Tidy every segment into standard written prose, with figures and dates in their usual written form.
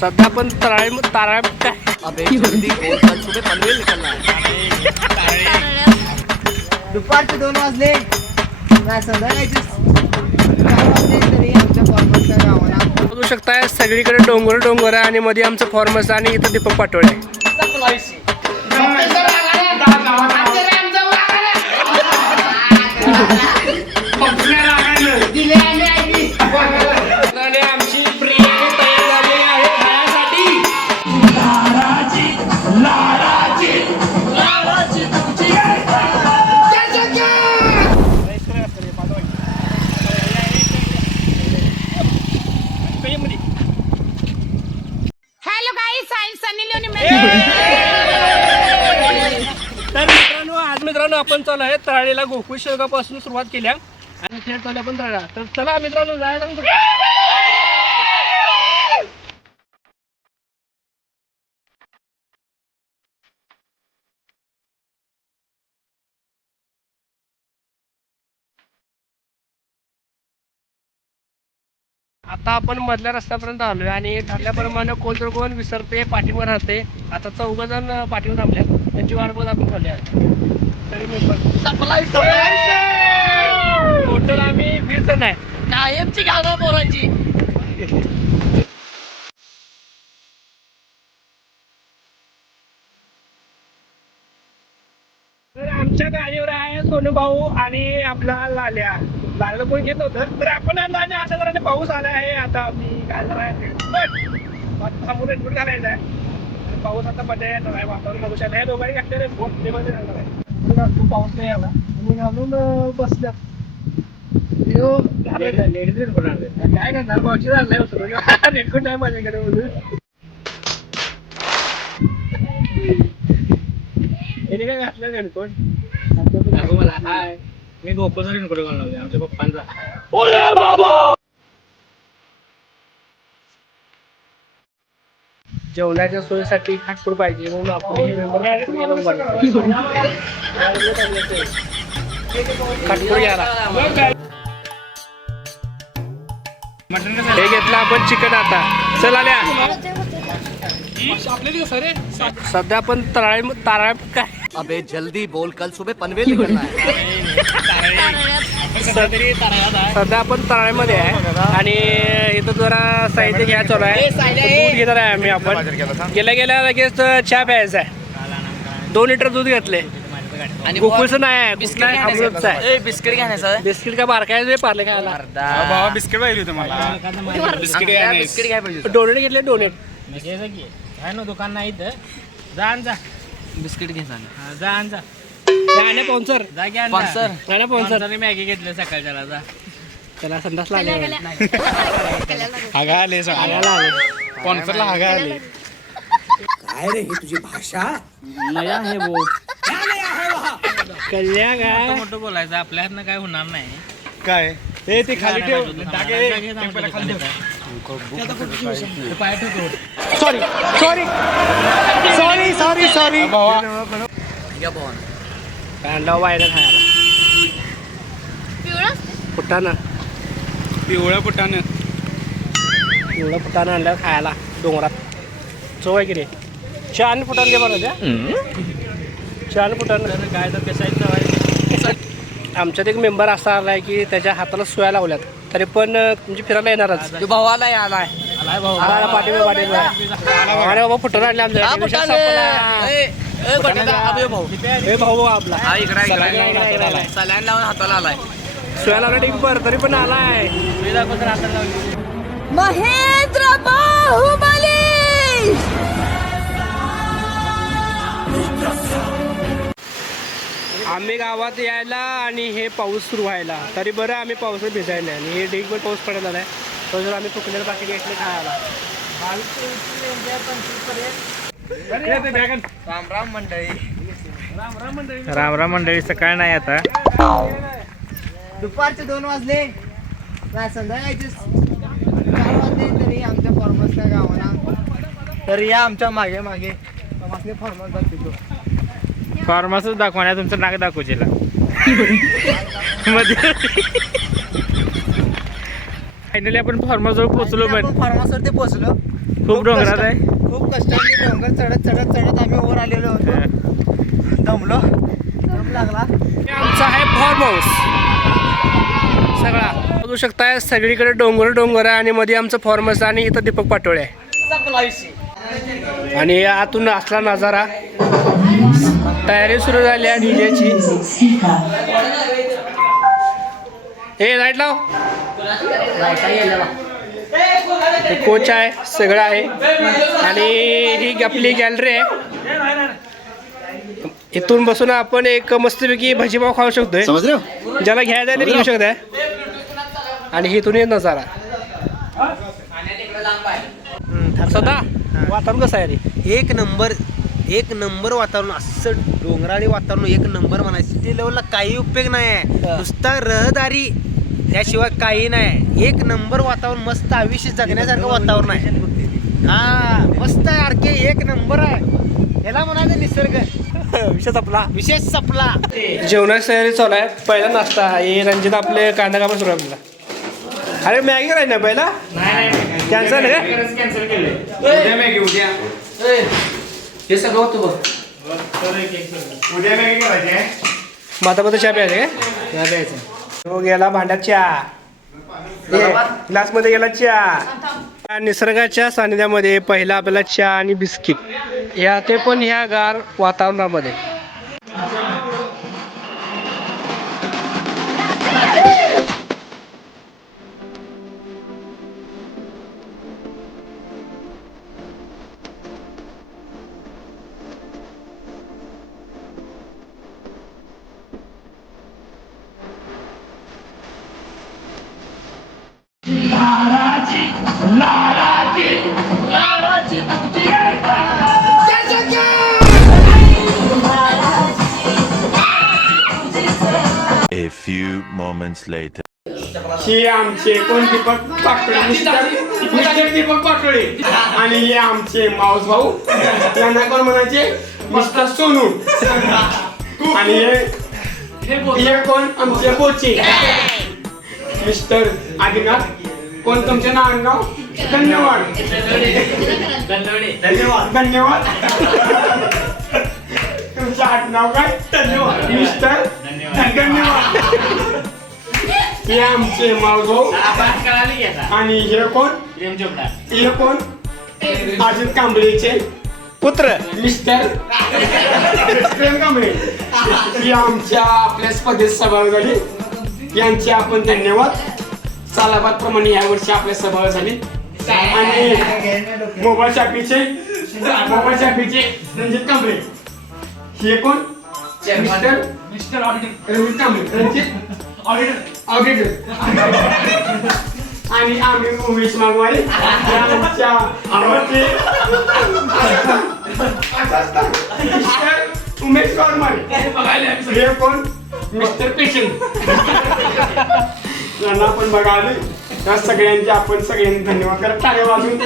सध्या पण तारा काय दुपारचे 2 वाजले संध्याकाळचे 4 वाजले तरी आमच्या फॉर्मसच्या गावाला बघू शकताय सगळीकडे डोंगर आहे आणि मध्ये आमचं फॉर्मस आणि इथं दीपक पाटोळे. आमची प्रिया तयार झाली आहे खाण्यासाठी. Hello guys, I am Sunny Leone. तर मित्रांनो आपण चालू आहे तळाळीला गोकुळ शेवगापासून सुरुवात केल्या आणि थेट चालू आपण तळाळा. तर चला मित्रांनो जायला. आता आपण मधल्या रस्त्यापर्यंत आलोय आणि ठरल्याप्रमाणे कोण विसरते पाठीवर राहते. आता 4 जण पाठीवर थांबल्या, त्यांची वाट बघत आपण चालले आहे. तरी मी टोटल आम्ही 20 जण आहे. कायमची गाणं पोरांची. तर आमच्या गाडीवर आहे सोनू भाऊ आणि आपला लाल्या. लाल्या कोण घेत होतं तर आपण आता जरा पाऊस आला आहे. आता मी काय थांबून रेनकोट घालायचा आहे. पाऊस आता मध्ये येणार आहे. वातावरण बघू शकता. दोघांनी घातलेले मध्ये राहणार आहे. तू पाऊस नाही आला मी घालून बसल्या काय करणार पावशी झालाय. रेनकोट नाही माझ्याकडे बोलून याने काय घातलं रेनकोट. मी गोपाचा रेनकोट घालवले आमच्या पप्पांचा. जेवणाच्या सोयीसाठी खाटपूर पाहिजे म्हणून आपण खाटपूर घ्यायला हे घेतलं आपण चिकन. आता चल आल्या सध्या पण तारा काय. अबे जल्दी बोल, कल सुबह पनवेल निकलना है. सध्या आपण तळामध्ये आहे आणि इथं जरा साहित्य घ्यायचं चालू आहे. दूध घेणार आहे आम्ही. आपण गेल्या लगेच चहा प्यायचा आहे. 2 लिटर दूध घेतले आणि गोकुळचं नाही आहे. बिस्किट घ्यायचं. बिस्किट का बारकाय पार्ले खायला बिस्किट पाहिजे तुम्हाला. बिस्किट डोनेट घेतले. डोनेट आहे ना दुकान नाही इथं. जा बिस्किट घे जा स्पॉन्सर स्पॉन्सर मॅगी घेतलं सकाळच्याला. जा त्याला संडास लागले. हागा आले स्पॉन्सरला हागा आले. काय रे ही तुझी भाषा नया है वो कल्या काय मोठं बोलायचं आपल्या हातनं काय होणार नाही. काय हे ते खाली ठेव. पाय ठेवतो. सॉरी कांदा वायरल खायला फुटाणं पिवळं पुटानं एवढं फुटाणं आणलं खायला डोंगरात. चव आहे की रे. 4 फुटाणं दे बरं. 4 फुटाणं काय तर कशाची. आमच्यात एक मेंबर असा आलाय की त्याच्या हाताला सुया लावल्यात तरी पण म्हणजे फिरायला येणारच. भावाला आलाय पाठीवर बाबा फुटाणं आणले आमच्या. भाऊ आपला सलाईन लावून हाताला आलाय. सुया लावला ठीक बरं तरी पण आलाय. महेंद्र बाहुबली. आम्ही गावात यायला आणि हे पाऊस सुरू व्हायला तरी बरं आम्ही पावसात भिजायला आणि हे ढीगभर पाऊस पडायला नाही. तो जर आम्ही फुकलेलं पाकिट घेतले खायला. राम मंडळी. सकाळ नाही आता. दुपारचे 2 वाजले संध्याकाळचे 4 वाजले तरी आमच्या फॉर्मसच्या गावाला तरी या आमच्या मागे फॉर्मस दाखवतो. फॉर्मसच दाखवण्या तुमचं नाक दाखवशील. फायनली आपण फॉर्मसवर पोहोचलो. फॉर्मसवरती पोहोचलो खूप डोंगरात आहे. खूप कष्टाने डोंगर चढत चढत चढत आम्ही वर आलेलो होतो. दमलो, दम लागला. हे आमचा आहे फॉर्म हाऊस सगळा बघू शकताय. सगळीकडे डोंगर डोंगर आहे आणि मध्ये आमचं फॉर्म हाऊस आणि इथं दीपक पाटोळे आहे. आणि आतून असला नजारा. तयारी सुरू झाली आहे डीजेची. हे लाईट लाव. कोच आहे, सगळं आहे. आणि ही आपली गॅलरी आहे. इथून बसून आपण एक मस्तपैकी भजीपाव खाऊ शकतोय. ज्याला घ्यायचा आहे तरी घेऊ शकताय. आणि इथून नजारा. सदा वातावरण कसं आहे रे? एक नंबर वातावरण. असं डोंगराळी वातावरण एक नंबर म्हणायचं. सिटी लेवलला काही उपयोग नाही आहे. नुसता रहदारी त्याशिवाय काही नाही. एक नंबर वातावरण, मस्त आयुष्य जगण्यासारखं वातावरण आहे. हा मस्त आहे आरके, एक नंबर आहे. याला म्हणायचं निसर्ग. विशेष सपला. जेवणाची तयारी चालू आहे. पहिला नाश्ता. हे रंजित आपले कांदा कापड सुरू आहे आपल्याला. अरे मॅगी करायची ना पहिला? कॅन्सल आहे का? उद्या मॅगी उद्या. हे सगळं होतं बघ. उद्या मॅगी करायची आहे. मातामध्ये चहा प्यायचे काय? चहा प्यायचं. तो गेला भांड्यात चहा. ग्लासमध्ये गेला चहा. निसर्गाच्या सानिध्यामध्ये पहिला आपल्याला चहा आणि बिस्किट. या ते पण ह्या गार वातावरणामध्ये. A few moments later. हे आमचे कोण दीपक पाटोळे, मिस्टर दीपक पाटोळे. आणि हे आमचे माऊस भाऊ, यांना कोण म्हणायचे? मिस्टर सोनू. आणि हे कोण? आमचे बोचे, मिस्टर आदिनाथ. कोण तुमचे नाव? धन्यवाद. धन्यवाद. तुमचं आडनाव काय? धन्यवाद. मिस्टर धन्यवाद. हे आमचे मावभाऊ. आणि हे कोण? हे कोण? अजित कांबळेचे पुत्र मिस्टर प्रेम कांबळे. ही आमच्या आपल्या स्पर्धेत सहभाग झाली. यांचे आपण धन्यवाद. सालाबाद प्रमाणे यावर्षी आपल्या सहभाग झाले. आणि मोबाईल शॉपीचे रणजित कांबळे. हे कोण? मिस्टर रणजित कांबळे. रणजित ऑडिटर. आणि आम्ही उमेश मागवाले. आमच्या आवडते उमेश गौरमारे. हे कोण? Mister patient. यांना आपण बघाले. या सगळ्यांचे आपण सगळ्यांनी धन्यवाद करत टाळे वाजून.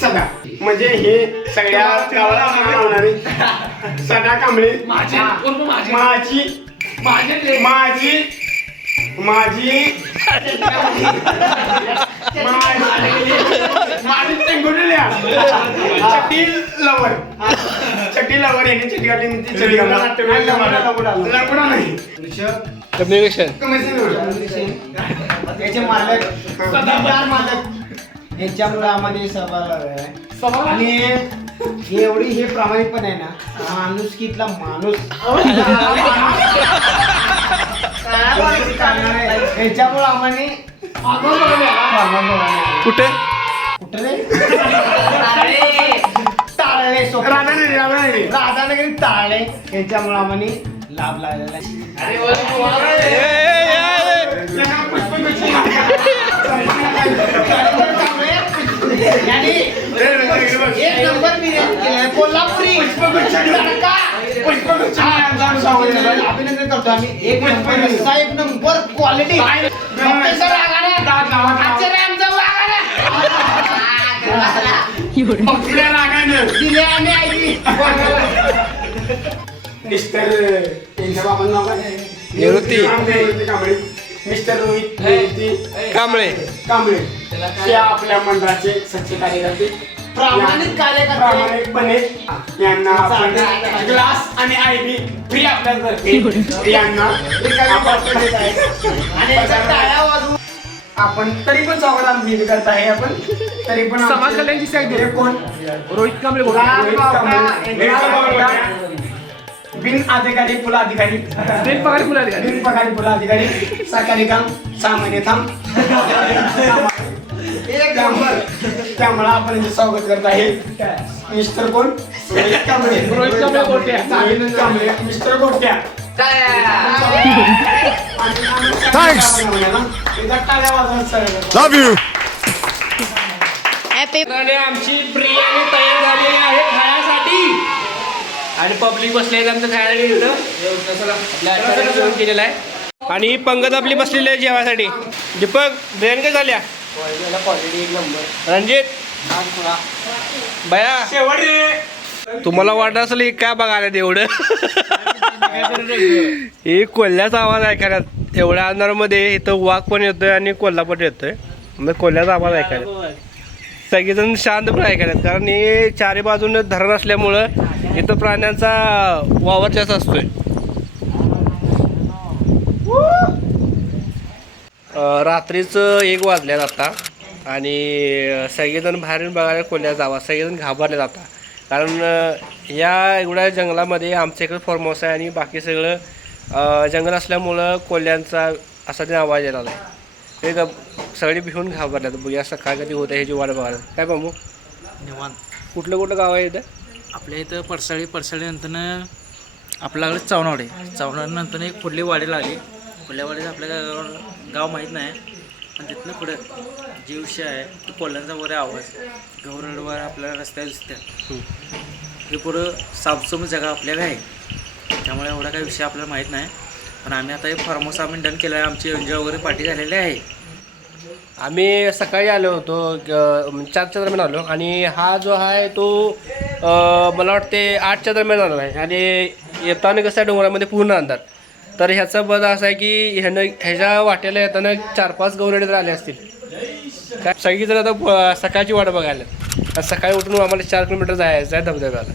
सदा म्हणजे हे सगळ्या गावाला होणारे सदा कांबळे. माझी चड्डी लवर याने चड्डी काढली म्हणजे चड्डी लवडा नाही. याचे मालक यांच्यामुळे आम्हाला सहभाग आहे. आणि एवढी हे प्रामाणिकपणे आहे ना. माणूस कितला माणूस यांच्यामुळे आम्हाला कुठे टाळले राधानगरी टाळले. यांच्यामुळे आम्हाला लाभ लागलेला एक नंबर कोल्हापुरी अभिनंदन करतो आम्ही. एक नंबर क्वालिटी. मिस्टर त्यांच्या बाबांचं नाव काय? निवृत्ती कांबळे. मिस्टर रोहित कांबळे कांबळे हे आपल्या मंडळाचे सच्चे कार्यकर्ते प्रामाणिकपणे यांना आपण ग्लास आणि आयबी फ्री आपल्यातर्फे यांना आपण देत आहे. आपण तरी पण स्वागत आमची करत आहे आपण तरी पण समाज कल्याणची साईड हे कोण रोहित कांबळे रोहित कांबळे बिन अधिकारी फुल अधिकारी बिन पगारी फुल अधिकारी. बिन पगारी फुल अधिकारी सरकारी काम सामान्य काम त्यामुळे आपण यांचे स्वागत करत आहे. मिस्टर कोण रोहित कांबळे गोट्या. मिस्टर गोट्या Love you. आणि आमची बिर्याणी तयार झालेली आहे खाण्यासाठी आणि पब्लिक बसले आमचं खायला इथं जेवण केलेलं आहे. आणि पंगत आपली बसलेली आहे जेवायसाठी. दीपक बिर्याणी काय झाल्या क्वालिटी एक नंबर. रणजित बया तुम्हाला वाटत असेल हे काय बघायला एवढं हे कोल्ह्याचा आवाज ऐकायला एवढ्या अंधारामध्ये इथं वाघ पण येतोय आणि कोल्हा पण येतोय मग कोल्ह्याचा आवाज ऐकायला सगळेजण शांत पण ऐकायला कारण हे चारी बाजूने धरण असल्यामुळं इथं प्राण्यांचा वावर जास्त असतोय. रात्रीचं 1 वाजल्यात आता आणि सगळेजण बाहेर बघायला कोल्ह्या जावा सगळेजण घाबरले जातात कारण या एवढ्या जंगलामध्ये आमच्या इकडे फार्म हाऊस आहे आणि बाकी सगळं जंगल असल्यामुळं कोल्ह्यांचा असा ते आवाज यायला आहे. ते सगळे भिवून घाबरल्यात बघूया सकाळ कधी होतं ह्याची वाट बघायला. काय बाबू निवांत कुठलं गाव आहे इथं आपल्या इथं पडसाळीनंतरनं आपल्याकडे चवनावडीनंतर एक पुढली वाडी लागली. पुढल्या वाडीत आपल्या गाव माहीत नाही पण तिथनं पुढं जे विषय आहे तो कोल्ह्यांचा वगैरे आवाज गौरडवर आपल्याला रस्त्यावर दिसतात. हे पुढं सापसम जगा आपल्याला आहे त्यामुळे एवढा काही विषय आपल्याला माहीत नाही पण आम्ही आता एक फार्म हाऊस आम्ही डन केलं आहे. आमची एन्जॉय वगैरे पार्टी झालेली आहे. आम्ही सकाळी आलो होतो 4च्या दरम्यान आलो आणि हा जो आहे तो मला वाटते 8च्या दरम्यान आला आहे आणि येताना कसं आहे डोंगरामध्ये पूर्ण अंधार तर ह्याचा बद असा आहे की ह्याच्या वाट्याला येताना 4-5 गौरडे तर आले असतील. काय सगळीजण आता सकाळची वाट बघायला सकाळी उठून आम्हाला 4 किलोमीटर जायचं आहे धबधब्याला.